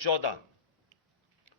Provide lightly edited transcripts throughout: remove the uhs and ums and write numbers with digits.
14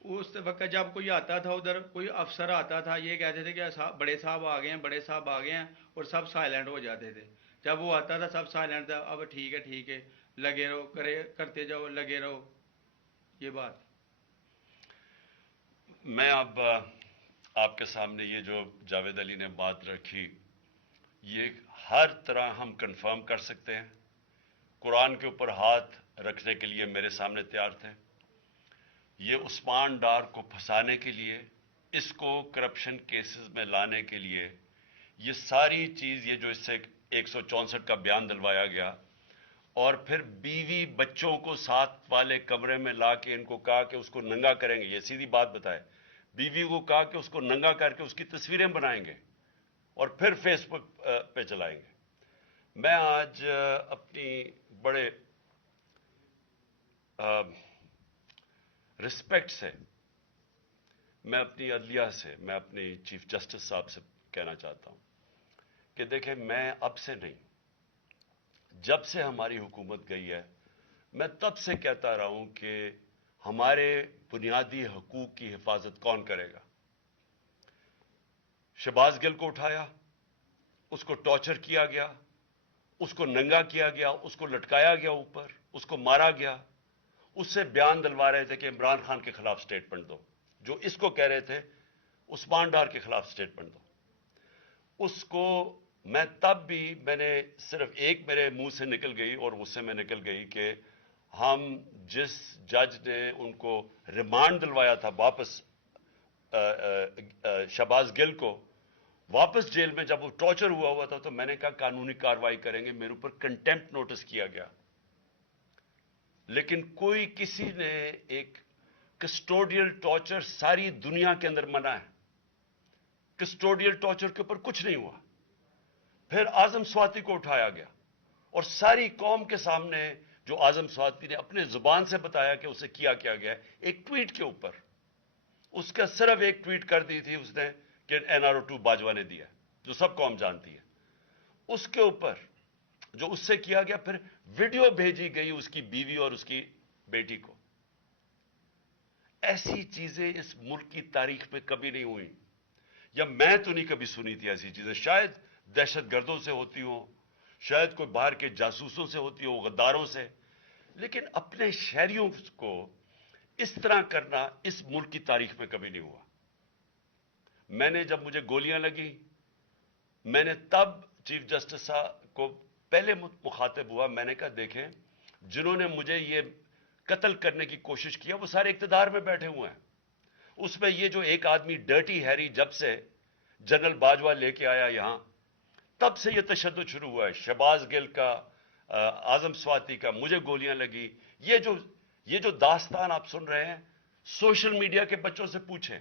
اس وقت جب کوئی آتا تھا ادھر، کوئی افسر آتا تھا، یہ کہتے تھے کہ بڑے صاحب آ گئے ہیں، بڑے صاحب آ گئے ہیں، اور سب سائلنٹ ہو جاتے تھے. جب وہ آتا تھا سب سائلنٹ تھا. اب ٹھیک ہے لگے رہو، کرتے جاؤ، لگے رہو. یہ بات. میں اب آپ کے سامنے یہ جو جاوید علی نے بات رکھی، یہ ہر طرح ہم کنفرم کر سکتے ہیں. قرآن کے اوپر ہاتھ رکھنے کے لیے میرے سامنے تیار تھے. یہ عثمان ڈار کو پھنسانے کے لیے، اس کو کرپشن کیسز میں لانے کے لیے، یہ ساری چیز، یہ جو اس سے 164 کا بیان دلوایا گیا، اور پھر بیوی بچوں کو ساتھ والے کمرے میں لا کے ان کو کہا کہ اس کو ننگا کریں گے. یہ سیدھی بات بتائے. بیوی کو کہا کہ اس کو ننگا کر کے اس کی تصویریں بنائیں گے اور پھر فیس بک پہ چلائیں گے. میں آج اپنی بڑے رسپیکٹ سے، میں اپنی عدلیہ سے، میں اپنی چیف جسٹس صاحب سے کہنا چاہتا ہوں کہ دیکھیں، میں اب سے نہیں، جب سے ہماری حکومت گئی ہے، میں تب سے کہتا رہا ہوں کہ ہمارے بنیادی حقوق کی حفاظت کون کرے گا. شہباز گل کو اٹھایا، اس کو ٹارچر کیا گیا، اس کو ننگا کیا گیا، اس کو لٹکایا گیا اوپر، اس کو مارا گیا. اس سے بیان دلوا رہے تھے کہ عمران خان کے خلاف سٹیٹمنٹ دو، جو اس کو کہہ رہے تھے عثمان ڈار کے خلاف سٹیٹمنٹ دو. اس کو میں تب بھی، میں نے صرف ایک میرے منہ سے نکل گئی اور غصے میں نکل گئی کہ ہم جس جج نے ان کو ریمانڈ دلوایا تھا واپس، شہباز گل کو واپس جیل میں، جب وہ ٹارچر ہوا تھا، تو میں نے کہا قانونی کارروائی کریں گے. میرے اوپر کنٹیمپٹ نوٹس کیا گیا. لیکن کوئی، کسی نے، ایک کسٹوڈیل ٹارچر ساری دنیا کے اندر منع ہے. کسٹوڈیل ٹارچر کے اوپر کچھ نہیں ہوا. پھر اعظم سواتی کو اٹھایا گیا اور ساری قوم کے سامنے جو اعظم سواتی نے اپنے زبان سے بتایا کہ اسے کیا گیا ہے، ایک ٹویٹ کے اوپر، اس کا صرف ایک ٹویٹ کر دی تھی اس نے کہ NRO2 باجوہ نے دیا، جو سب قوم جانتی ہے. اس کے اوپر جو اس سے کیا گیا، پھر ویڈیو بھیجی گئی اس کی بیوی اور اس کی بیٹی کو. ایسی چیزیں اس ملک کی تاریخ میں کبھی نہیں ہوئی، یا میں تو نہیں کبھی سنی تھی ایسی چیزیں. شاید دہشت گردوں سے ہوتی ہوں، شاید کوئی باہر کے جاسوسوں سے ہوتی ہو، غداروں سے، لیکن اپنے شہریوں کو اس طرح کرنا اس ملک کی تاریخ میں کبھی نہیں ہوا. میں نے، جب مجھے گولیاں لگی، میں نے تب چیف جسٹس صاحب کو پہلے مخاطب ہوا. میں نے کہا دیکھیں، جنہوں نے مجھے یہ قتل کرنے کی کوشش کیا وہ سارے اقتدار میں بیٹھے ہوئے ہیں. اس میں یہ جو ایک آدمی ڈرٹی ہیری، جب سے جنرل باجوہ لے کے آیا یہاں، تب سے یہ تشدد شروع ہوا ہے. شہباز گل کا، اعظم سواتی کا، مجھے گولیاں لگی. یہ جو داستان آپ سن رہے ہیں، سوشل میڈیا کے بچوں سے پوچھیں،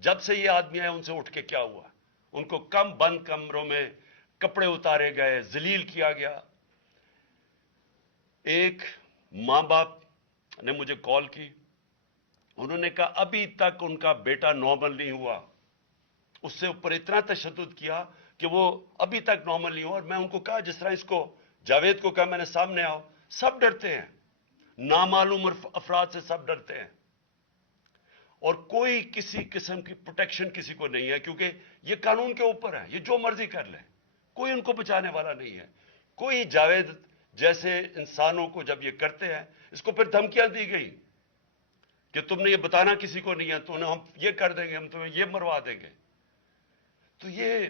جب سے یہ آدمی آئے ان سے اٹھ کے کیا ہوا. ان کو بند کمروں میں کپڑے اتارے گئے، ذلیل کیا گیا. ایک ماں باپ نے مجھے کال کی، انہوں نے کہا ابھی تک ان کا بیٹا نارمل نہیں ہوا. اس سے اوپر اتنا تشدد کیا کہ وہ ابھی تک نارمل نہیں ہوا. اور میں ان کو کہا، جس طرح اس کو جاوید کو کہا میں نے، سامنے آؤ. سب ڈرتے ہیں، نامعلوم افراد سے سب ڈرتے ہیں، اور کوئی کسی قسم کی پروٹیکشن کسی کو نہیں ہے، کیونکہ یہ قانون کے اوپر ہے. یہ جو مرضی کر لیں، کوئی ان کو بچانے والا نہیں ہے. کوئی جاوید جیسے انسانوں کو جب یہ کرتے ہیں، اس کو پھر دھمکیاں دی گئی کہ تم نے یہ بتانا کسی کو نہیں ہے، تو ہم یہ کر دیں گے، ہم تمہیں یہ مروا دیں گے. تو یہ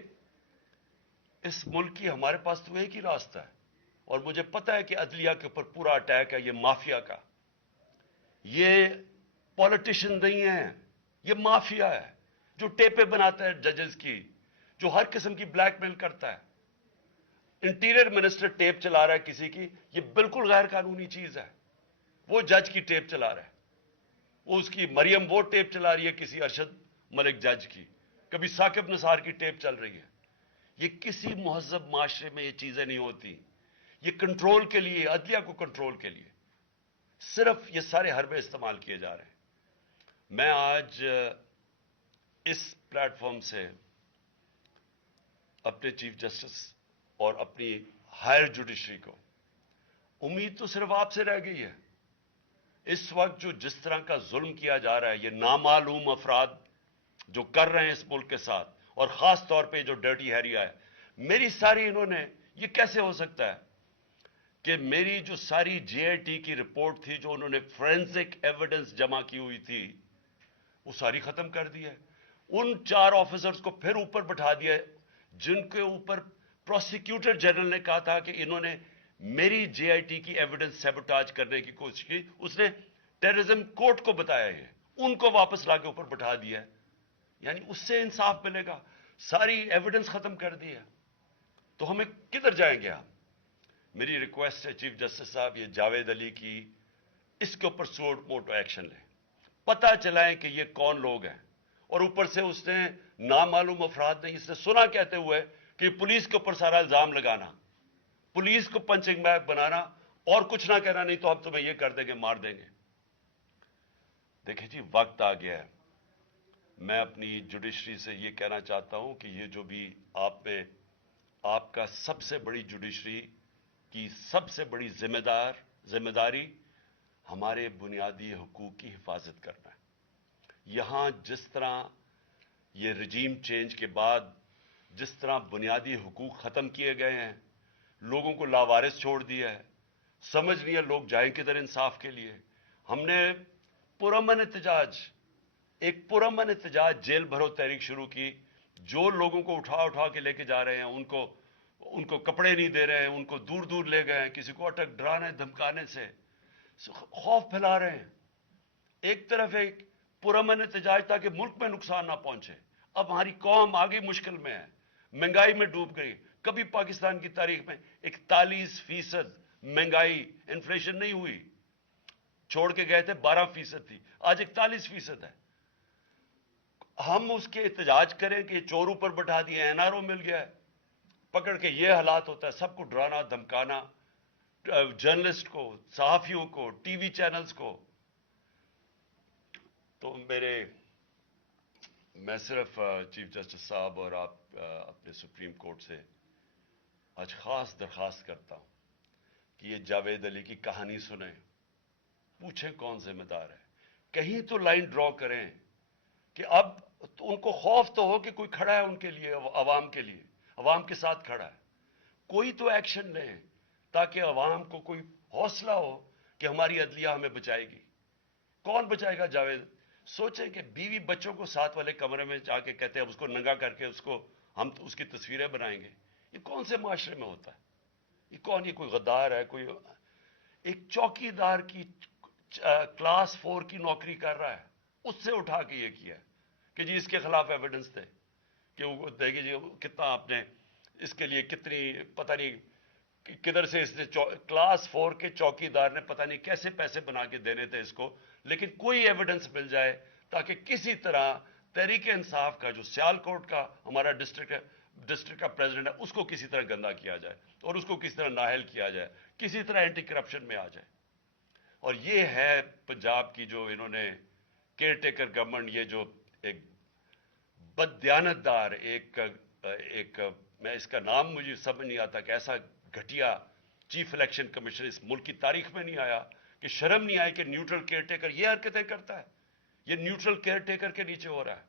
اس ملک کی، ہمارے پاس تو ایک ہی راستہ ہے. اور مجھے پتا ہے کہ عدلیہ کے اوپر پورا اٹیک ہے، یہ مافیا کا. یہ پولیٹیشین نہیں ہے، یہ مافیا ہے جو ٹیپیں بناتا ہے ججز کی، جو ہر قسم کی بلیک میل کرتا ہے. انٹیریئر منسٹر ٹیپ چلا رہا ہے کسی کی، یہ بالکل غیر قانونی چیز ہے. وہ جج کی ٹیپ چلا رہا ہے، وہ اس کی مریم وہ ٹیپ چلا رہی ہے کسی ارشد ملک جج کی، کبھی ثاقب نثار کی ٹیپ چل رہی ہے. یہ کسی مہذب معاشرے میں یہ چیزیں نہیں ہوتی. یہ کنٹرول کے لیے، عدلیہ کو کنٹرول کے لیے صرف یہ سارے حربے استعمال کیے جا رہے ہیں. میں آج اس پلیٹ فارم سے اپنے چیف جسٹس اور اپنی ہائر جوڈیشری کو، امید تو صرف آپ سے رہ گئی ہے. اس وقت جو جس طرح کا ظلم کیا جا رہا ہے، یہ نامعلوم افراد جو کر رہے ہیں اس ملک کے ساتھ، اور خاص طور پہ جو ڈرٹی ہیریا ہے، میری ساری انہوں نے، یہ کیسے ہو سکتا ہے کہ میری جو ساری جے آئی ٹی کی رپورٹ تھی، جو انہوں نے فورینسک ایویڈنس جمع کی ہوئی تھی، وہ ساری ختم کر دی ہے. ان 4 آفیسرز کو پھر اوپر بٹھا دیا ہے جن کے اوپر پروسیکیوٹر جنرل نے کہا تھا کہ انہوں نے میری جے آئی ٹی کی ایویڈنس سیبوٹاج کرنے کی کوشش کی. اس نے ٹیررزم کورٹ کو بتایا ہے، ان کو واپس لا کے اوپر بٹھا دیا ہے. یعنی اس سے انصاف ملے گا؟ ساری ایویڈنس ختم کر دی ہے. تو ہمیں کدھر جائیں گے ہم؟ میری ریکویسٹ ہے چیف جسٹس صاحب، یہ جاوید علی کی، اس کے اوپر سوٹ موٹو ایکشن لیں، پتہ چلائیں کہ یہ کون لوگ ہیں. اور اوپر سے اس نے نامعلوم افراد نے، اس نے سنا کہتے ہوئے کہ پولیس کے اوپر سارا الزام لگانا، پولیس کو پنچنگ بیگ بنانا، اور کچھ نہ کہنا، نہیں تو ہم تمہیں یہ کر دیں گے، مار دیں گے. دیکھیں جی، وقت آ گیا ہے. میں اپنی جوڈیشری سے یہ کہنا چاہتا ہوں کہ یہ جو بھی آپ کا سب سے بڑی جوڈیشری کی سب سے بڑی ذمہ داری ہمارے بنیادی حقوق کی حفاظت کرنا ہے. یہاں جس طرح یہ رجیم چینج کے بعد جس طرح بنیادی حقوق ختم کیے گئے ہیں، لوگوں کو لاوارث چھوڑ دیا ہے، سمجھ نہیں ہے لوگ جائیں کدھر انصاف کے لیے. ہم نے پرامن احتجاج جیل بھرو تحریک شروع کی. جو لوگوں کو اٹھا کے لے کے جا رہے ہیں، ان کو کپڑے نہیں دے رہے ہیں، ان کو دور دور لے گئے ہیں، کسی کو اٹک ڈرانے دھمکانے سے خوف پھیلا رہے ہیں. ایک طرف ایک پرامن احتجاج تاکہ ملک میں نقصان نہ پہنچے. اب ہماری قوم آگے مشکل میں ہے، مہنگائی میں ڈوب گئی. کبھی پاکستان کی تاریخ میں 41% مہنگائی انفلیشن نہیں ہوئی. چھوڑ کے گئے تھے 12% تھی، آج 41% ہے. ہم اس کے احتجاج کریں کہ چور اوپر بٹھا دیے، این آر او مل گیا ہے، پکڑ کے یہ حالات ہوتا ہے، سب کو ڈرانا دھمکانا، جرنلسٹ کو، صحافیوں کو، ٹی وی چینلز کو. تو میں صرف چیف جسٹس صاحب اور آپ اپنے سپریم کورٹ سے آج خاص درخواست کرتا ہوں کہ یہ جاوید علی کی کہانی سنیں، پوچھیں کون ذمہ دار ہے. کہیں تو لائن ڈرا کریں کہ اب ان کو خوف تو ہو کہ کوئی کھڑا ہے ان کے لیے، عوام کے لیے، عوام کے ساتھ کھڑا ہے. کوئی تو ایکشن لیں تاکہ عوام کو کوئی حوصلہ ہو کہ ہماری عدلیہ ہمیں بچائے گی. کون بچائے گا جاوید؟ سوچیں کہ بیوی بچوں کو ساتھ والے کمرے میں جا کے کہتے ہیں اب اس کو ننگا کر کے ہم اس کی تصویریں بنائیں گے. یہ کون سے معاشرے میں ہوتا ہے؟ یہ کوئی غدار ہے؟ کوئی ایک چوکی دار کی کلاس 4 کی نوکری کر رہا ہے، اس سے اٹھا کے یہ کیا کہ جی اس کے خلاف ایویڈنس دے، کہ وہ دیکھیں جی کتنا آپ نے اس کے لیے کتنی، پتہ نہیں کدھر سے اس نے کلاس 4 کے چوکی دار نے پتہ نہیں کیسے پیسے بنا کے دینے تھے اس کو. لیکن کوئی ایویڈنس مل جائے تاکہ کسی طرح تحریک انصاف کا جو سیالکوٹ کا ہمارا ڈسٹرکٹ کا پریزیڈنٹ ہے، اس کو کسی طرح گندا کیا جائے اور اس کو کسی طرح نااہل کیا جائے، کسی طرح اینٹی کرپشن میں آ جائے. اور یہ ہے پنجاب کی جو انہوں نے کیئر ٹیکر گورنمنٹ، یہ جو ایک بددیانت دار ایک میں اس کا نام مجھے سمجھ نہیں آتا کہ ایسا گھٹیا چیف الیکشن کمیشن اس ملک کی تاریخ میں نہیں آیا، کہ شرم نہیں آئی کہ نیوٹرل کیئر ٹیکر یہ حرکتیں کرتا ہے. یہ نیوٹرل کیئر ٹیکر کے نیچے ہو رہا ہے.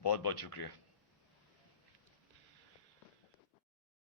بہت بہت شکریہ.